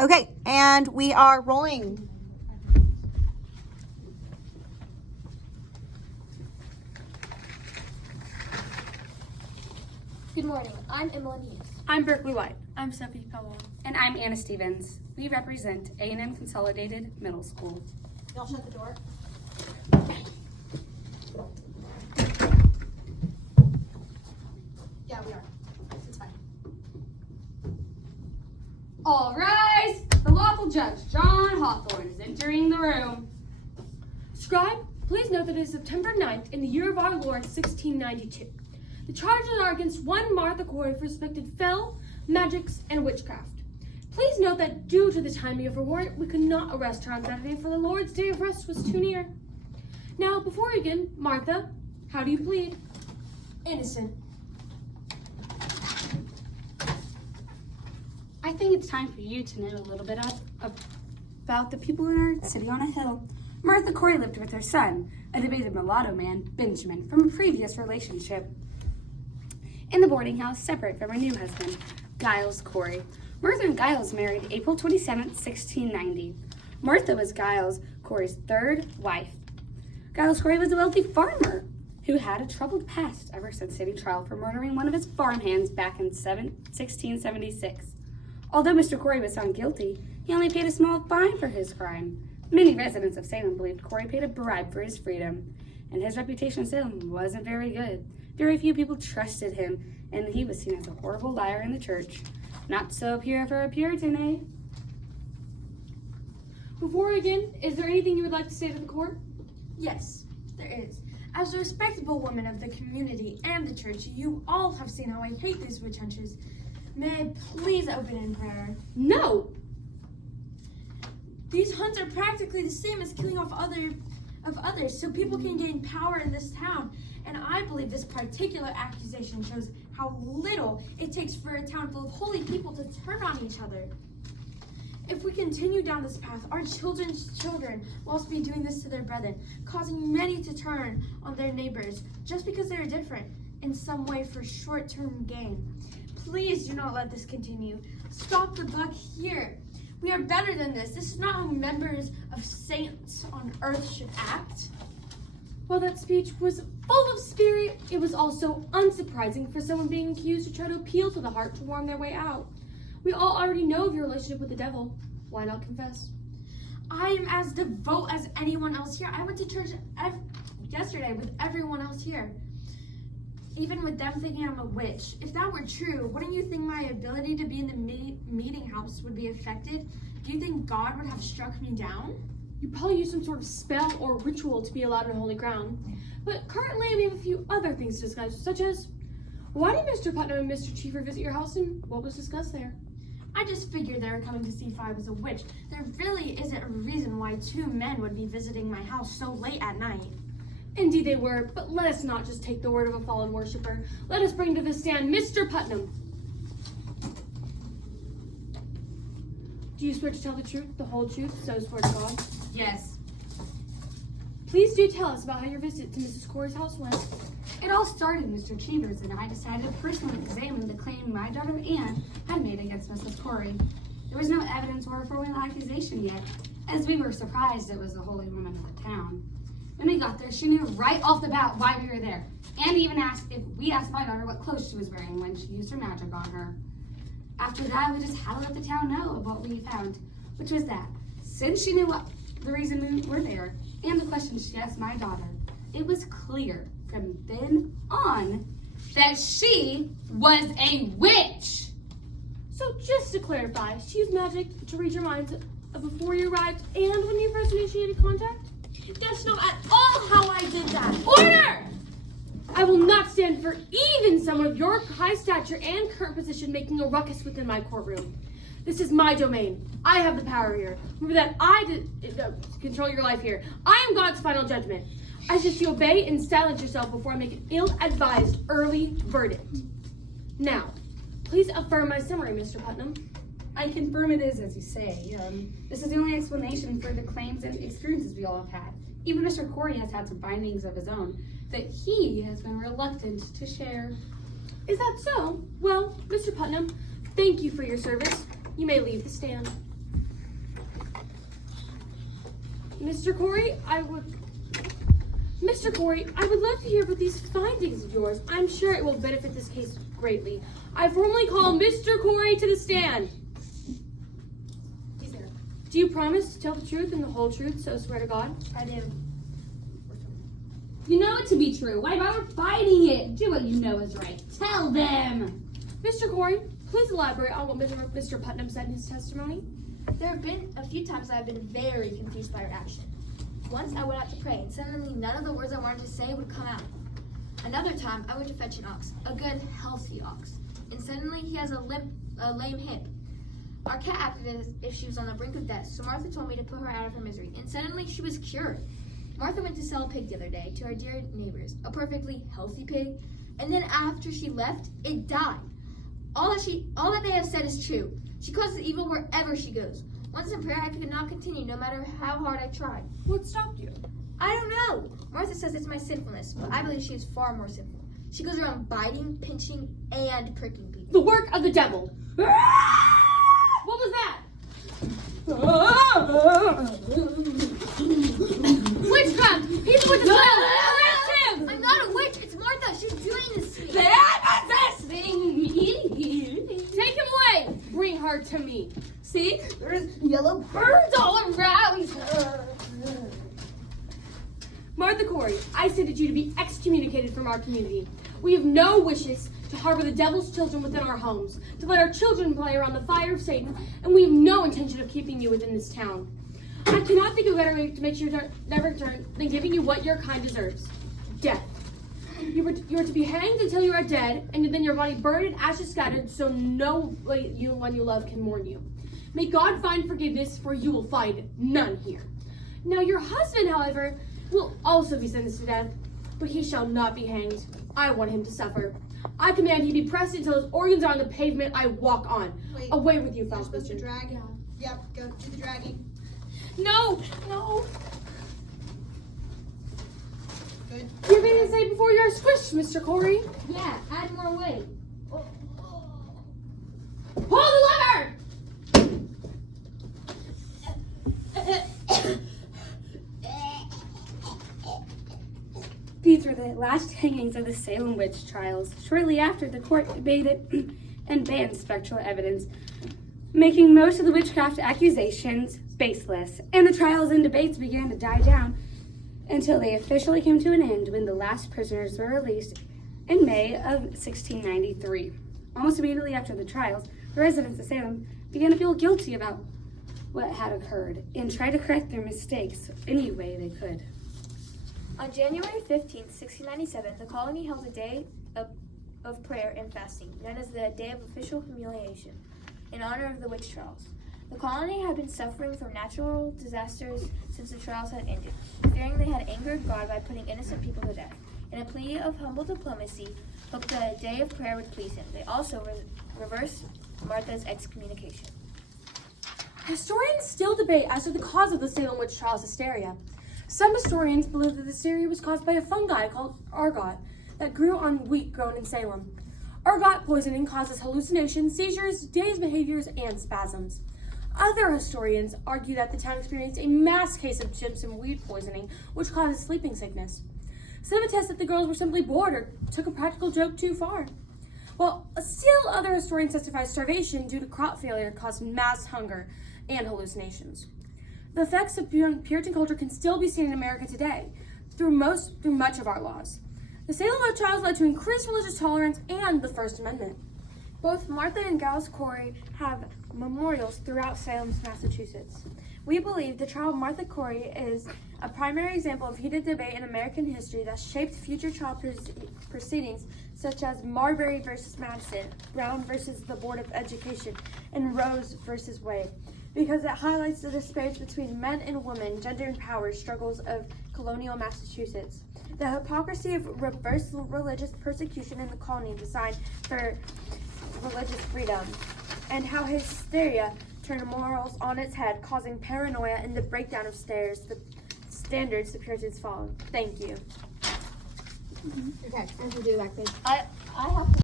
Okay, and we are rolling. Good morning. I'm Emily Hughes. I'm Berkeley White. I'm Sophie Powell. And I'm Anna Stevens. We represent A&M Consolidated Middle School. Y'all shut the door. Yeah, we are. It's fine. All rise! The lawful judge, John Hawthorne, is entering the room. Scribe, please note that it is September 9th in the year of our Lord, 1692. The charges are against one Martha Corey for suspected fel, magics, and witchcraft. Please note that due to the timing of her warrant, we could not arrest her on Saturday, for the Lord's day of rest was too near. Now, before we begin, Martha, how do you plead? Innocent. I think it's time for you to know a little bit about the people in our city on a hill. Martha Corey lived with her son, a debated mulatto man, Benjamin, from a previous relationship, in the boarding house separate from her new husband, Giles Corey. Martha and Giles married April 27, 1690. Martha was Giles Corey's third wife. Giles Corey was a wealthy farmer who had a troubled past ever since standing trial for murdering one of his farmhands back in 1676. Although Mr. Corey was found guilty, he only paid a small fine for his crime. Many residents of Salem believed Corey paid a bribe for his freedom, and his reputation in Salem wasn't very good. Very few people trusted him, and he was seen as a horrible liar in the church. Not so pure for a Puritan, eh? Before we begin, is there anything you would like to say to the court? Yes, there is. As a respectable woman of the community and the church, you all have seen how I hate these witch hunters. May I please open in prayer? No! These hunts are practically the same as killing off others so people can gain power in this town. And I believe this particular accusation shows how little it takes for a town full of holy people to turn on each other. If we continue down this path, our children's children will also be doing this to their brethren, causing many to turn on their neighbors just because they are different in some way for short-term gain. Please do not let this continue. Stop the buck here. We are better than this. This is not how members of saints on earth should act. While that speech was full of spirit, it was also unsurprising for someone being accused to try to appeal to the heart to warm their way out. We all already know of your relationship with the devil. Why not confess? I am as devout as anyone else here. I went to church yesterday with everyone else here, even with them thinking I'm a witch. If that were true, wouldn't you think my ability to be in the meeting house would be affected? Do you think God would have struck me down? You probably used some sort of spell or ritual to be allowed on holy ground. But currently we have a few other things to discuss, such as, why did Mr. Putnam and Mr. Cheever visit your house and what was discussed there? I just figured they were coming to see if I was a witch. There really isn't a reason why two men would be visiting my house so late at night. Indeed they were, but let us not just take the word of a fallen worshiper. Let us bring to the stand Mr. Putnam. Do you swear to tell the truth, the whole truth, so swear to God? Yes. Please do tell us about how your visit to Mrs. Corey's house went. It all started Mr. Cheevers and I decided to personally examine the claim my daughter Anne had made against Mrs. Corey. There was no evidence or a formal accusation yet, as we were surprised it was the holy woman of the town. When we got there, she knew right off the bat why we were there, and even asked if we asked my daughter what clothes she was wearing when she used her magic on her. After that, we just had to let the town know of what we found, which was that, since she knew what the reason we were there, and the questions she asked my daughter, it was clear from then on that she was a witch. So just to clarify, she used magic to read your minds before you arrived and when you first initiated contact? That's not at all how I did that. Order! I will not stand for even someone of your high stature and current position making a ruckus within my courtroom. This is my domain. I have the power here. Remember that I control your life here. I am God's final judgment. I suggest you obey and silence yourself before I make an ill-advised early verdict. Now, please affirm my summary, Mr. Putnam. I confirm it is as you say. This is the only explanation for the claims and experiences we all have had. Even Mr. Corey has had some findings of his own that he has been reluctant to share. Is that so? Well, Mr. Putnam, thank you for your service. You may leave the stand. Mr. Corey, I would love to hear about these findings of yours. I'm sure it will benefit this case greatly. I formally call Mr. Corey to the stand. He's there. Do you promise to tell the truth and the whole truth, so swear to God? I do. You know it to be true. Why bother fighting it? Do what you know is right. Tell them. Mr. Corey, please elaborate on what Mr. Putnam said in his testimony. There have been a few times I've been very confused by her action. Once I went out to pray, and suddenly none of the words I wanted to say would come out. Another time, I went to fetch an ox, a good, healthy ox, and suddenly he has a lame hip. Our cat acted as if she was on the brink of death, so Martha told me to put her out of her misery, and suddenly she was cured. Martha went to sell a pig the other day to our dear neighbors, a perfectly healthy pig, and then after she left, it died. All that they have said is true. She causes evil wherever she goes. Once in prayer, I could not continue, no matter how hard I tried. What stopped you? I don't know. Martha says it's my sinfulness, but I believe she is far more sinful. She goes around biting, pinching, and pricking people. The work of the devil. What was that? Witchcraft! He's a witch! Arrest him! I'm not a witch. It's Martha. She's doing this to me. They're possessing me. Take him away! Bring her to me. See? There's yellow birds all around her. Martha Corey, I stated you to be excommunicated from our community. We have no wishes to harbor the devil's children within our homes, to let our children play around the fire of Satan, and we have no intention of keeping you within this town. I cannot think of a better way to make sure you never return than giving you what your kind deserves: death. You are to be hanged until you are dead, and then your body burned and ashes scattered, so no one you love can mourn you. May God find forgiveness, for you will find none here. Now your husband, however, will also be sentenced to death, but he shall not be hanged. I want him to suffer. I command he be pressed until his organs are on the pavement I walk on. Wait. Away with you, You're foul supposed to creature. drag? Yep, go do the dragging. No! Good. You're going to say before you're squished, Mr. Corey. Yeah, add more weight. Pull the lever! These were the last hangings of the Salem witch trials. Shortly after, the court debated and banned spectral evidence, making most of the witchcraft accusations baseless, and the trials and debates began to die down until they officially came to an end when the last prisoners were released in May of 1693. Almost immediately after the trials, the residents of Salem began to feel guilty about what had occurred and tried to correct their mistakes any way they could. On January 15th, 1697, the colony held a day of prayer and fasting, known as the Day of Official Humiliation, in honor of the witch trials. The colony had been suffering from natural disasters since the trials had ended, fearing they had angered God by putting innocent people to death. In a plea of humble diplomacy, hoped the day of prayer would please him. They also reversed Martha's excommunication. Historians still debate as to the cause of the Salem witch trials hysteria. Some historians believe that the hysteria was caused by a fungi called ergot that grew on wheat grown in Salem. Ergot poisoning causes hallucinations, seizures, dazed behaviors, and spasms. Other historians argue that the town experienced a mass case of gypsum weed poisoning, which causes sleeping sickness. Some attest that the girls were simply bored or took a practical joke too far. While still other historians testify starvation due to crop failure caused mass hunger and hallucinations. The effects of Puritan culture can still be seen in America today through much of our laws. The Salem witch trials led to increased religious tolerance and the First Amendment. Both Martha and Giles Corey have memorials throughout Salem, Massachusetts. We believe the trial of Martha Corey is a primary example of heated debate in American history that shaped future trial proceedings such as Marbury versus Madison, Brown versus the Board of Education, and Rose versus Wade, because it highlights the disparities between men and women, gender and power struggles of colonial Massachusetts, the hypocrisy of reverse religious persecution in the colony designed for religious freedom, and how hysteria turned morals on its head, causing paranoia and the breakdown of standards the Puritans followed. Thank you. Okay, I have to do back page. I have to